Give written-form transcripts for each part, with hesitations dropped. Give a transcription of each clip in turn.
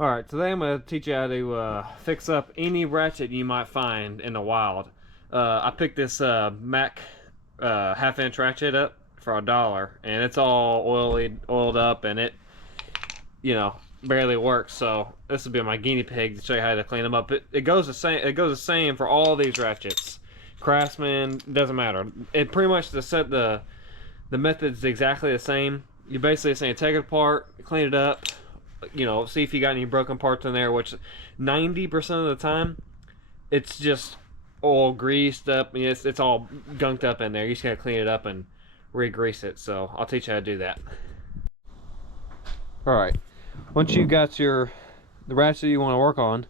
Alright, today I'm going to teach you how to fix up any ratchet you might find in the wild. I picked this Mac half-inch ratchet up for $1, and it's all oiled up, and it, barely works. So this will be my guinea pig to show you how to clean them up. It goes the same. It goes the same for all these ratchets. Craftsman, doesn't matter. It pretty much the method's exactly the same. You basically saying take it apart, clean it up, see if you got any broken parts in there, which 90% of the time, it's just all greased up. And it's all gunked up in there. You just gotta clean it up and re-grease it. So I'll teach you how to do that. Alright, once you got the ratchet you want to work on,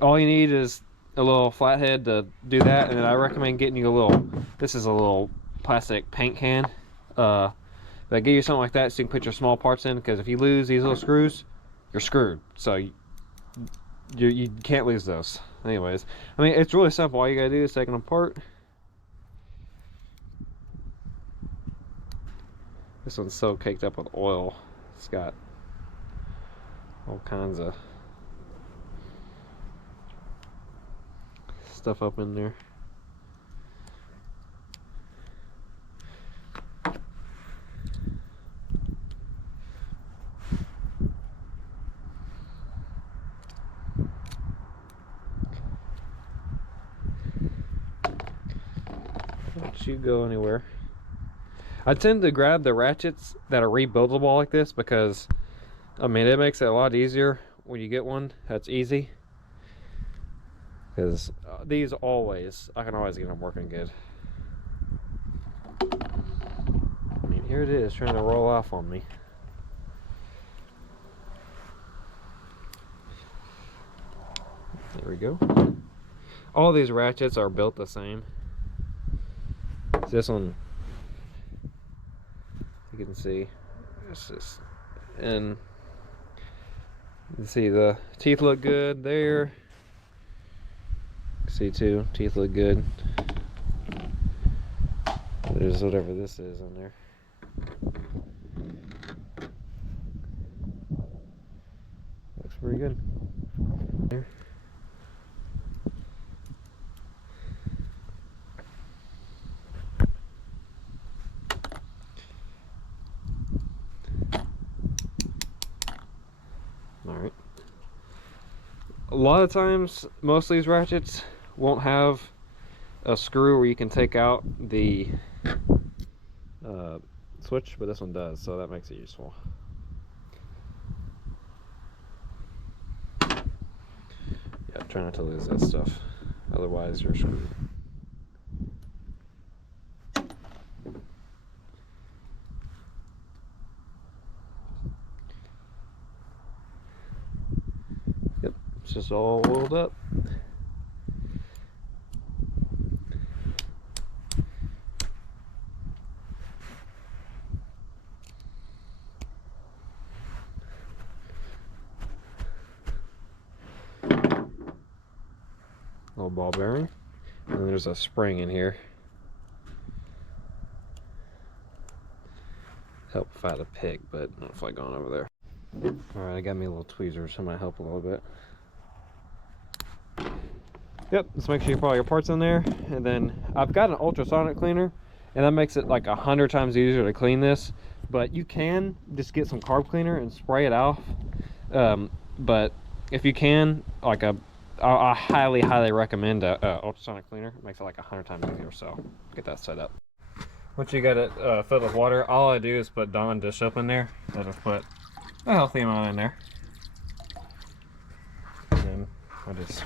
all you need is a little flathead to do that, and then I recommend getting you this is a little plastic paint can. But give you something like that so you can put your small parts in, because if you lose these little screws, you're screwed. So you can't lose those. Anyways, I mean, it's really simple. All you gotta do is take them apart. This one's so caked up with oil. It's got all kinds of stuff up in there. Don't you go anywhere. I tend to grab the ratchets that are rebuildable like this because, I mean, it makes it a lot easier when you get one that's easy. Because these I can always get them working good. I mean, here it is trying to roll off on me. There we go. All these ratchets are built the same. This one, you can see, it's just, and you can see the teeth look good there. See too, teeth look good. There's whatever this is on there. Looks pretty good. There. Alright. A lot of times, most of these ratchets won't have a screw where you can take out the switch, but this one does, so that makes it useful. Yeah, try not to lose that stuff, otherwise you're screwed. Yep, it's just all oiled up. Little ball bearing, and there's a spring in here. Help fight a pig, but I don't feel like going over there. Alright, I got me a little tweezer, so it might help a little bit. Yep, let's make sure you put all your parts in there, and then I've got an ultrasonic cleaner, and that makes it like 100 times easier to clean this. But you can just get some carb cleaner and spray it off. But if you can, like I highly recommend a ultrasonic cleaner. It makes it like 100 times easier, so get that set up. Once you got it filled with water, all I do is put Dawn dish soap in there. I just put a healthy amount in there. And then I just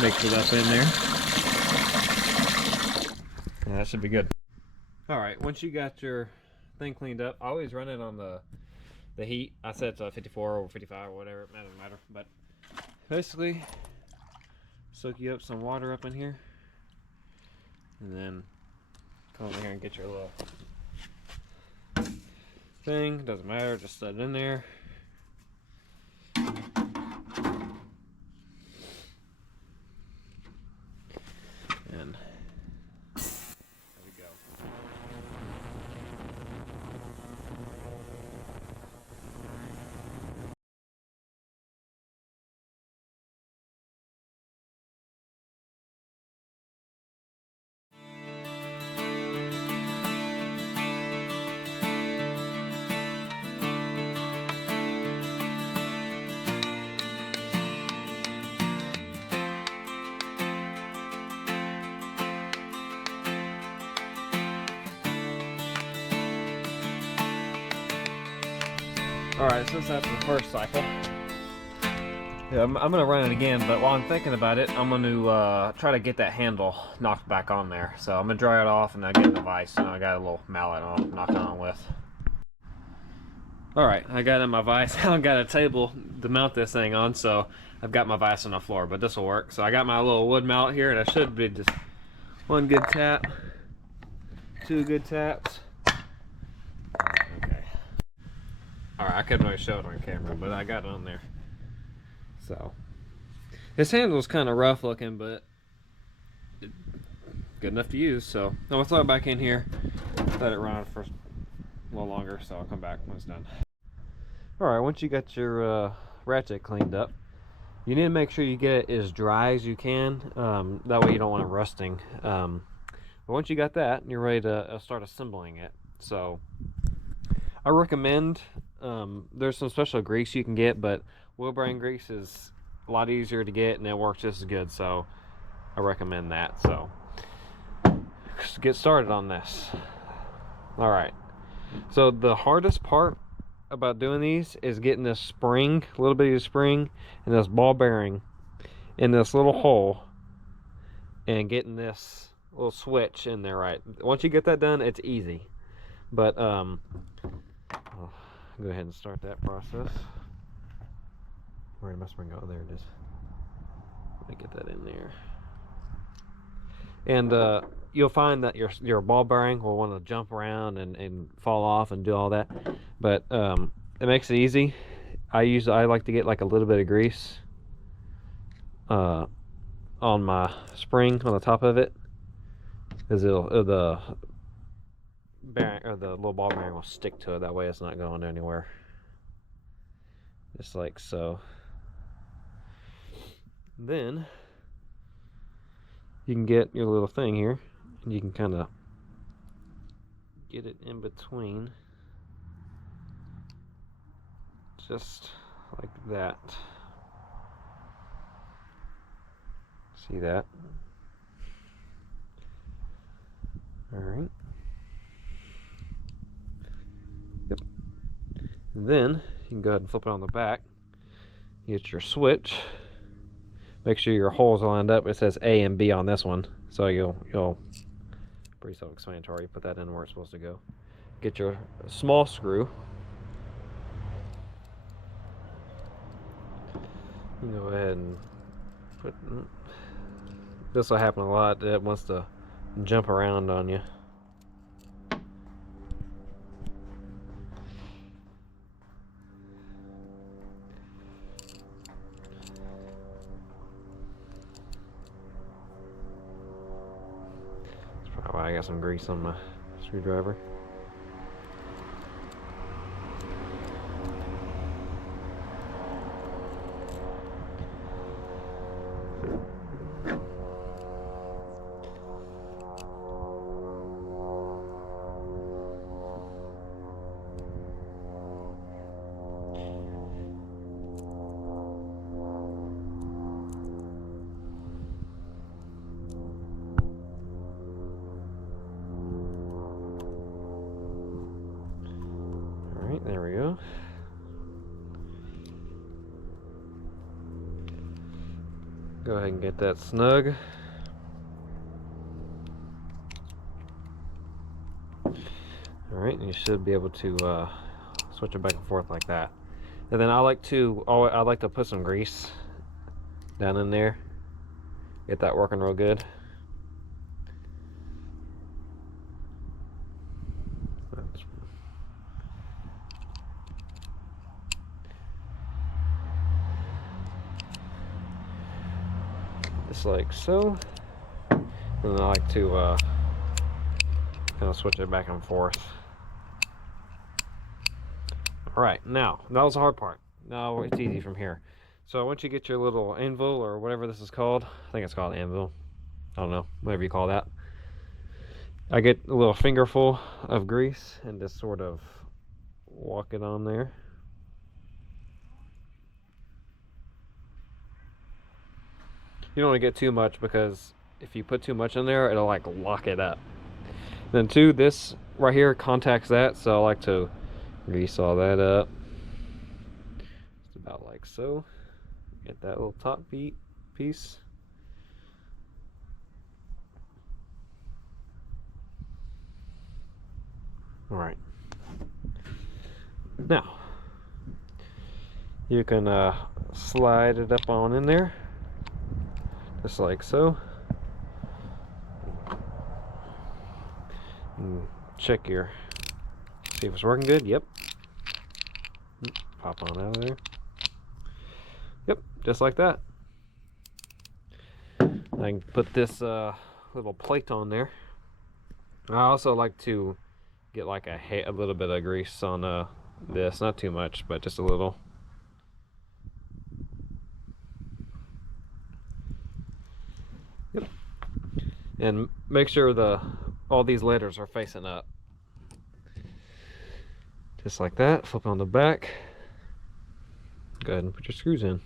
mix it up in there. And that should be good. Alright, once you got your thing cleaned up, I always run it on the heat. I set it to 54 or 55 or whatever, it doesn't matter. But basically, soak you up some water up in here, and then come over here and get your little thing. Doesn't matter, just set it in there. And Alright, since that's the first cycle, yeah, I'm gonna run it again, but while I'm thinking about it, I'm gonna try to get that handle knocked back on there. So I'm gonna dry it off and I get the vise. So I got a little mallet I'll knock it on with. Alright, I got in my vise. I've got a table to mount this thing on, so I've got my vise on the floor, but this will work. So I got my little wood mallet here, and I should be just one good tap, two good taps. Okay. Alright, I couldn't really show it on camera, but I got it on there. So, this handle's kind of rough looking, but good enough to use. So, I'm gonna throw it back in here, let it run for a little longer, so I'll come back when it's done. Alright, once you got your ratchet cleaned up, you need to make sure you get it as dry as you can. That way you don't want it rusting. But once you got that, you're ready to start assembling it. So, I recommend, there's some special grease you can get, but wheel bearing grease is a lot easier to get and it works just as good, so I recommend that. So let's get started on this. Alright, so the hardest part about doing these is getting this spring, a little bit of spring, and this ball bearing in this little hole, and getting this little switch in there right. Once you get that done, it's easy. But I'll go ahead and start that process. Where did my spring go? There it is. Let me get that in there. And you'll find that your ball bearing will want to jump around and fall off and do all that. But it makes it easy. I like to get like a little bit of grease on my spring on the top of it, because the bearing, or the little ball bearing, will stick to it. That way it's not going anywhere. Just like so. Then you can get your little thing here, and you can kind of get it in between, just like that. See that? All right. Yep. And then you can go ahead and flip it on the back. You get your switch. Make sure your holes are lined up. It says A and B on this one, so you'll pretty self-explanatory. Put that in where it's supposed to go. Get your small screw. You go ahead and put. This will happen a lot. It wants to jump around on you. I got some grease on my screwdriver. Alright, there we go. Go ahead and get that snug. Alright, and you should be able to switch it back and forth like that. And then I like to put some grease down in there. Get that working real good. Just like so. And then I like to kind of switch it back and forth. Alright, now that was the hard part. Now it's easy from here. So once you get your little anvil, or whatever this is called, I think it's called anvil, I don't know, whatever you call that, I get a little fingerful of grease and just sort of walk it on there. You don't want to get too much, because if you put too much in there, it'll like lock it up. Then too, this right here contacts that, so I like to grease all that up. about like so. Get that little top piece. All right. Now, you can slide it up on in there, just like so. And check your, see if it's working good. Yep. Pop on out of there. Yep, just like that. I can put this little plate on there. I also like to get like a little bit of grease on this, not too much, but just a little. Yep. And make sure all these letters are facing up. Just like that. Flip on the back. Go ahead and put your screws in.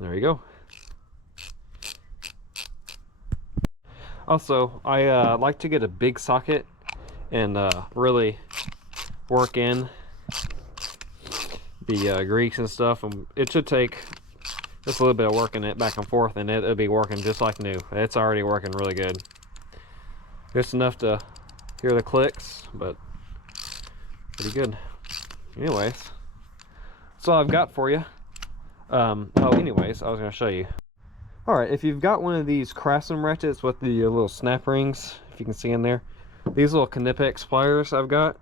There you go. Also, I like to get a big socket and really work in the grease and stuff. And it should take just a little bit of working it back and forth, and it'll be working just like new. It's already working really good. Just enough to hear the clicks, but pretty good. Anyways, that's all I've got for you. Anyways, I was going to show you. Alright, if you've got one of these Craftsman ratchets with the little snap rings, if you can see in there, these little Knipex pliers I've got,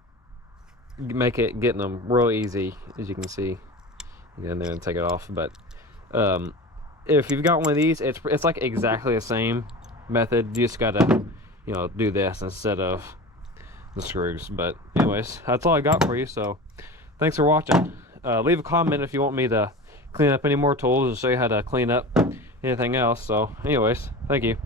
make it getting them real easy, as you can see. Get in there and take it off. But if you've got one of these, it's like exactly the same method. You just gotta, do this instead of the screws. But anyways, that's all I got for you. So thanks for watching. Leave a comment if you want me to clean up any more tools and show you how to clean up anything else. So anyways, thank you.